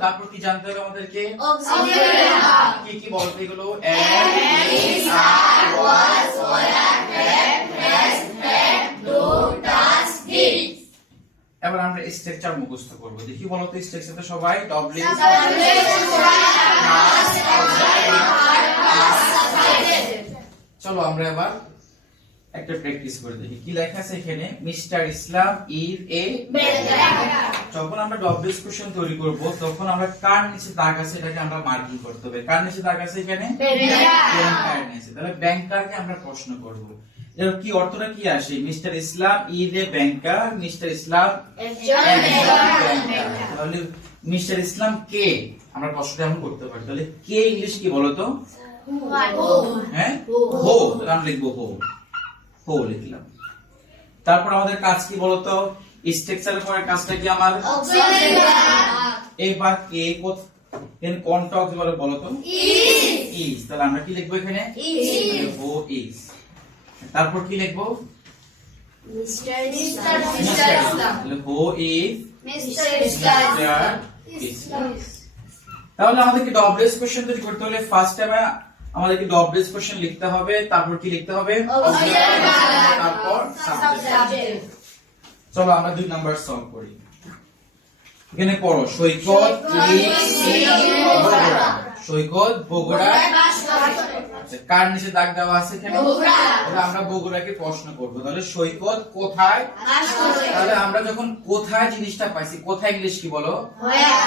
তারপর কি জানতে হবে আমাদেরকে কি কি বলতে এগুলো এবার আমরা স্ট্রাকচার মুখস্থ করব দেখি বলো তো স্ট্রাকচারটা সবাই ডব্লিউ চলো আমরা এবার একটা প্র্যাকটিস করে দেখি। কি লেখা আছে এখানে? মিস্টার ইসলাম ইজ এ যখন আমরা ডব্লিউএস কোশ্চেন তৈরি করব তখন আমরা কার নিচে দাগ আছে এটাকে আমরা মার্কিং করতে হবে। কার নিচে দাগ আছে এখানে? ব্যাংকার নিচে। তাহলে ব্যাংকারকে আমরা প্রশ্ন করব। এর কি অর্থটা কি আসে? Mr Islam is a banker Mr Islam তাহলে মিস্টার ইসলাম কে? আমরা প্রশ্নটা এমন করতে পারি। তাহলে কে ইংলিশ কি বলতো? হ্যাঁ। হো। তাহলে আমরা লিখব হো। হো লিখলাম তারপর আমাদের কাজ কি বলতো? স্ট্রাকচারের পরে কাজটা কি আমার? কে কোথ এখানে কোনটা বলে বলতো? ইজ তাহলে আমরা কি লিখব এখানে? ইজ তারপর কি লিখব? তাহলে হো ইজ তাহলে আমাদেরকে ডব্লিউএস কোশ্চেন তৈরি করতে হলে ফার্স্ট টাইমে আমাদেরকে ডব্লিউএস কোশ্চেন লিখতে হবে তারপর কি লিখতে হবে? তারপর চলো আমরা দুই নাম্বার সলভ করি। এখানে পড়ো সৈকত সৈকত বগুড়া। আচ্ছা, কার নিচে দাগ দেওয়া আছে এখানে? তাহলে আমরা বগুড়াকে প্রশ্ন করব। তাহলে সৈকত কোথায়? তাহলে আমরা যখন কোথায় জিনিসটা পাইছি কোথায় ইংলিশ কি বলো?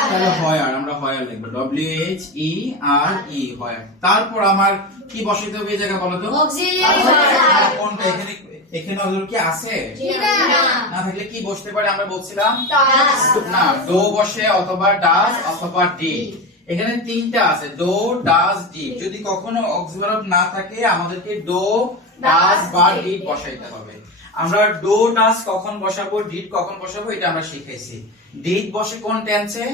তাহলে হয়ার আমরা হয়ার লিখব। W H E R E where. তারপর আমার কি বসাইতে হবে এই জায়গা বলো তো? কোনটা? এখানে এখানে ওগুলো কি আছে? না থাকলে কি বসতে পারে? আমরা বলছিলাম না ডো বসে অথবা ডাস অথবা ডি। এখানে তিনটা আছে ডো ডাস ডি। যদি কখনো অক্সিলারি না থাকে আমাদেরকে ডো ডাস বা ডি। বসাইতে হবে। আমরা ডো ডাস কখন বসাবো ডিড কখন বসাবো এটা আমরা শিখেছি ডিড বসে কোন টেন্সে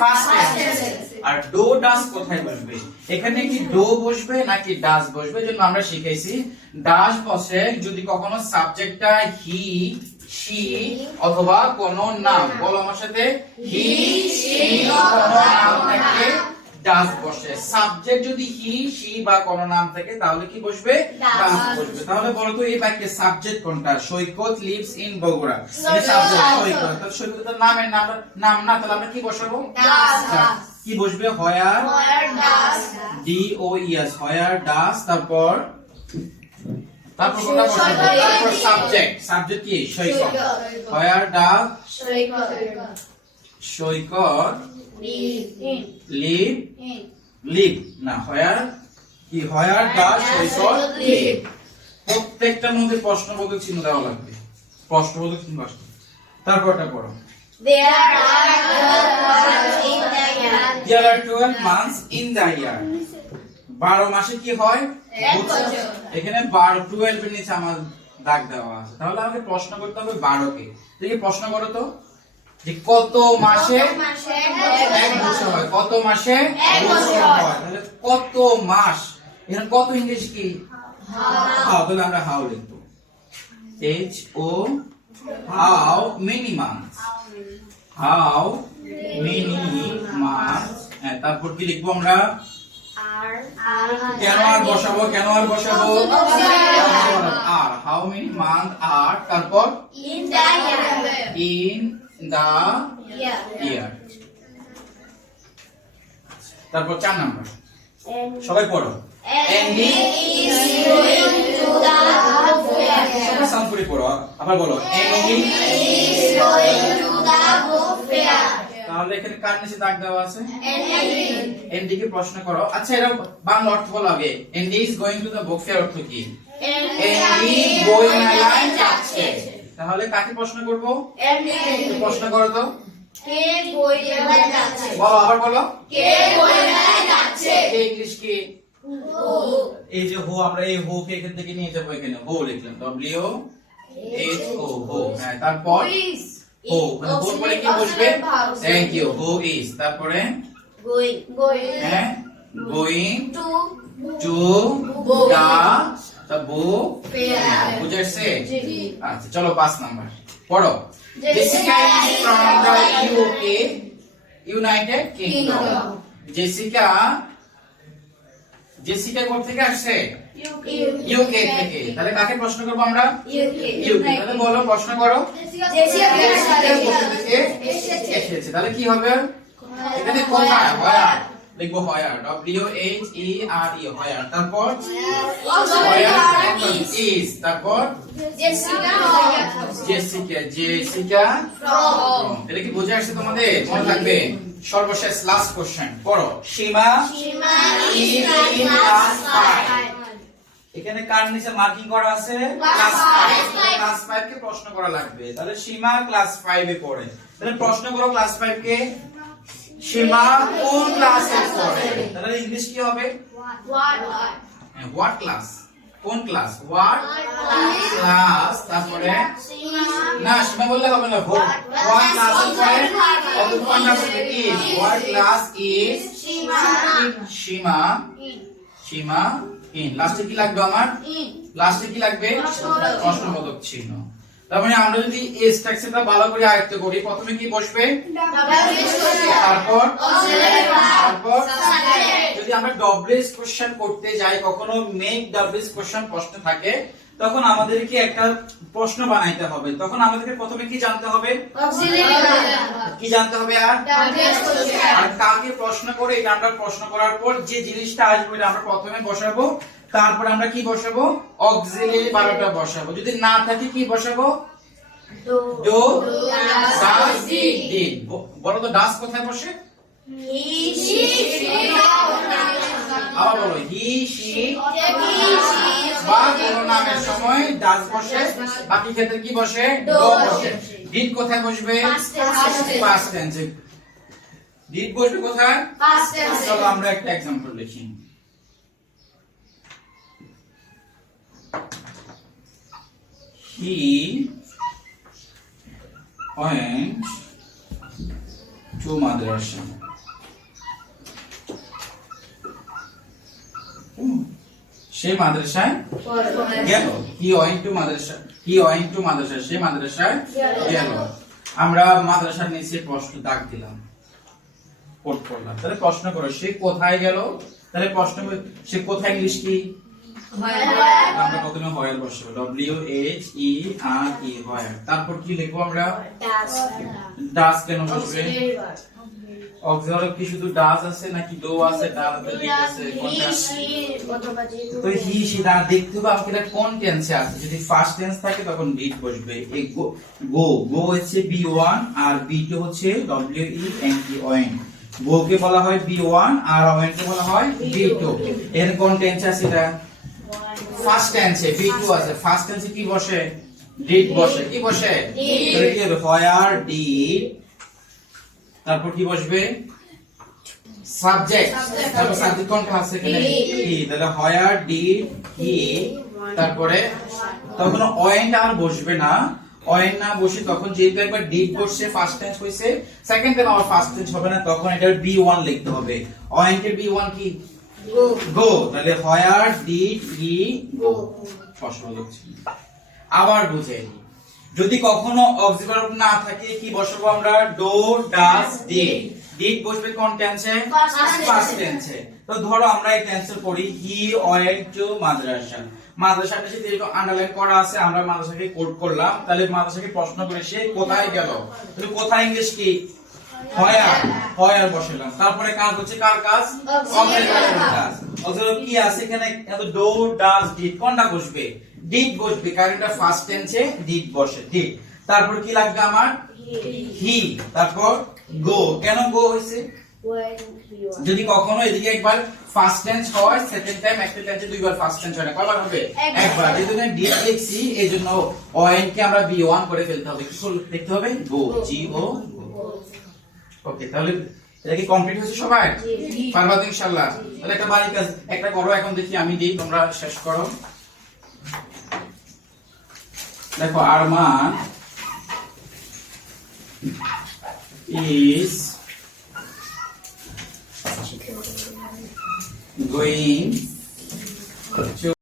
ফার্স্ট টেন্সে আর ডো ডাস কোথায় বসবে? এখানে কি ডো বসবে নাকি ডাস বসবে জন্য আমরা শিখেছি ডাস বসে যদি কখনো সাবজেক্টটা হি শি অথবা কোন নাম। বলো আমার সাথে। হি শি কোন নাম থাকে ডাস বসে। সাবজেক্ট যদি হি শি বা কোন নাম থাকে তাহলে কি বসবে? ডাস। বসবে। তাহলে বলো তো এই বাক্যে সাবজেক্ট কোনটা? Saikat lives in Bogura. এই সাবজেক্ট সৈকত। তো সৈকতের নামের নাম নাম না তাহলে আমরা কি বসাবো? ডাস। কি বসবে? Where D O E S where does. তারপর তারপর কোনটা বসাবো তারপর সাবজেক্ট সাবজেক্ট কি? Saikat. Where does Saikat. Live live না হয়ার? কি হয়ার ডাস সৈকত লিভ প্রত্যেকটার মধ্যে প্রশ্নবোধক চিহ্ন দেওয়া লাগবে। প্রশ্নবোধক চিহ্ন আসবে। তারপরটা পড়ো। There are 12 months in the year. 12 মাসে কি হয়? এখানে 12 12 এর নিচে আমার দাগ দেওয়া আছে। তাহলে আমাকে প্রশ্ন করতে হবে 12 কে দেখি প্রশ্ন করো তো। যে কত মাসে এক বছর হয়? কত মাসে এক বছর হয়? তাহলে কত মাস? এখানে কত ইংলিশ কি? হাউ তাহলে আমরা হাও লিখব। H O how many months how many months তারপর কি লিখব আমরা? কেন আর বসাবো? কেন আর বসাবো? Are how many month are তারপর? ইন দা ইয়ার তারপর চার নাম্বার। সবাই পড়ো। সাউন্ড করে পড়ো। আবার বলো। Andy তাহলে এখানে কার নিচে দাগ দেওয়া আছে? এনডি। কে প্রশ্ন করো। আচ্ছা এরা বাংলা অর্থ বলো আগে। Andy is going to the book fair অর্থ কি? এনডি বই মেলায় যাচ্ছে। তাহলে কাকে প্রশ্ন করব? প্রশ্ন করো তো? বলো আবার বলো। কে ইংলিশ কি এই যে হো আমরা এই হো কে এখান থেকে নিয়ে যাব এখানে। হো লিখলাম। ডব্লিউ এইচ ও হো। হ্যাঁ তারপর? হো মানে হোর পরে কি বসবে থ্যাংক ইউ হো ইজ তারপরে? হ্যাঁ? গোয়িং টু দা তা বো বুঝে আসছে আচ্ছা চলো পাঁচ নাম্বার। পড়ো। Jessica is from the UK United Kingdom Jessica Jessica কোথা থেকে আসছে? ইউকে থেকে। তাহলে কাকে প্রশ্ন করব আমরা? ইউকে তাহলে বলো প্রশ্ন করো। জেসিকা এসেছে। তাহলে কি হবে? এখানে কোথায়? হয় লিখব ডব্লিউ এইচ ই আর ই তারপর? ইজ তারপর? জেসিকা। জেসিকা। এটা কি বুঝে আসছে তোমাদের? মনে থাকবে। সর্বশেষ লাস্ট কোশ্চেন পড়ো। সীমা five. এখানে কার নিচে মার্কিং করা আছে? ক্লাস ফাইভ ক্লাস ফাইভ কে প্রশ্ন করা লাগবে। তাহলে সীমা ক্লাস ফাইভে পড়ে। তাহলে প্রশ্ন করো ক্লাস ফাইভ কে। সীমা কোন ক্লাসে পড়ে? তাহলে ইংলিশ কি হবে? হোয়াট ক্লাস কোন ক্লাস হোয়াট ক্লাস তারপরে? না সীমা বললে হবে না হোয়াট ক্লাস পড়ে is what class is Seema. Seema in লাস্টে কি লাগবে আমার? লাস্টে কি লাগবে? চিহ্ন। তার মানে আমরা যদি এই স্ট্রাকচারটা ভালো করে আয়ত্ত করি প্রথমে কি বসবে? তারপর? তারপর? যদি আমরা ডবলেস কোশ্চেন করতে যাই কখনো মেক ডবলেস কোশ্চেন প্রশ্ন থাকে তখন আমাদেরকে একটা প্রশ্ন বানাইতে হবে। তখন আমাদেরকে প্রথমে কি জানতে হবে? কি জানতে হবে আর? আর কাকে প্রশ্ন করে এটা আমরা প্রশ্ন করার পর যে জিনিসটা আসবে এটা আমরা প্রথমে বসাবো। তারপর আমরা কি বসাবো? অক্সিলিয়ারি বারোটা বসাবো। যদি না থাকে কি বসাবো? ডো ডাস ডিড বলো তো ডাস কোথায় বসে? আবার বলো হি শি বা কোন নামের সময় ডাস বসে বাকি ক্ষেত্রে কি বসে ডো বসে ডিড কোথায় বসবে পাস্ট টেন্সে ডিড বসবে কোথায় চলো আমরা একটা এক্সাম্পল লিখি he went to madrasa সে মাদ্রাসায় গেল? He went to madrasa he went to madrasa সে মাদ্রাসায় গেল। আমরা মাদ্রাসার নিচে প্রশ্ন দাগ দিলাম। কোট করলাম তাহলে প্রশ্ন করো সে কোথায় গেল? তাহলে প্রশ্ন সে কোথায় ইংলিশ কি? আমরা প্রথমে হয়ার বসাবো W H E R E where. তারপর কি লিখব আমরা? ডাস কেন বসবে? অক্সিলারি কি শুধু ডাস আছে নাকি ডো আছে ডাল তো হি সি না দেখতে হবে এটা কোন টেন্সে আছে? যদি ফার্স্ট টেন্স থাকে তখন ডিড বসবে। এই গো গো হচ্ছে বি ওয়ান আর বি টু হচ্ছে W E N T went go কে বলা হয় বি ওয়ান আর ওয়েন কে বলা হয় বি টু এর কোন টেন্স আছে এটা? ফার্স্ট টেন্সে বি টু আছে। ফার্স্ট টেন্সে কি বসে? ডিড বসে। কি বসে? তাহলে কি হবে? হোয়ার ডিড তারপর কি বসবে? সাবজেক্ট তারপর সাবজেক্ট কোনটা আছে এখানে? হি তাহলে হোয়ার ডিড হি তারপরে তখন ওয়েন্ট আর বসবে না। ওয়েন্ট না বসে তখন যেহেতু একবার ডিড বসছে ফার্স্ট টেন্স হইছে সেকেন্ড টাইম আবার ফার্স্ট টেন্স হবে না তখন এটার বি ওয়ান লিখতে হবে। ওয়েন্টের বি ওয়ান কি? গো তাহলে হোয়ার ডিড হি গো প্রশ্নবোধক চিহ্ন। আবার বুঝে নিই। যদি কখনো অক্সিলারি না থাকে কি বসাবো আমরা? ডো ডাস ডিড ডিড বসবে কোন টেন্সে ফার্স্ট টেন্সে তো ধরো আমরা এই টেন্সে পড়ি হি ওয়েন্ট টু মাদ্রাসা। মাদ্রাসাটা যদি এরকম আন্ডারলাইন করা আছে আমরা মাদ্রাসাকে কোড করলাম। তাহলে মাদ্রাসাকে প্রশ্ন করে সে কোথায় গেল? তাহলে কোথায় ইংলিশ কি? হয়ার হয়ার বসালাম তারপরে কাজ হচ্ছে কার কাজ? অক্সিলারি কাজ। কি আছে এখানে? এত ডো ডাস ডিড কোনটা বসবে? ডিড বসবে। কারণ এটা ফার্স্ট টেন্সে ডিড বসে ডিড তারপর কি লাগবে আমার? হি তারপর গো কেন গো হইছে যদি কখনো এদিকে একবার ফার্স্ট টেন্স হয় সেকেন্ড টাইম একটা টেন্সে দুইবার ফার্স্ট টেন্স হয় না। কয়বার হবে? একবার। এই জন্য ডিড লিখছি এই জন্য ওএন কে আমরা বি ওয়ান করে ফেলতে হবে। কি দেখতে হবে? গো জি ও ওকে তাহলে এটা কি কমপ্লিট হয়েছে সবাই পারবা তো ইনশাআল্লাহ। তাহলে একটা বাড়ি কাজ একটা করো এখন দেখি আমি দিই তোমরা শেষ করো। দেখো আরমান is going to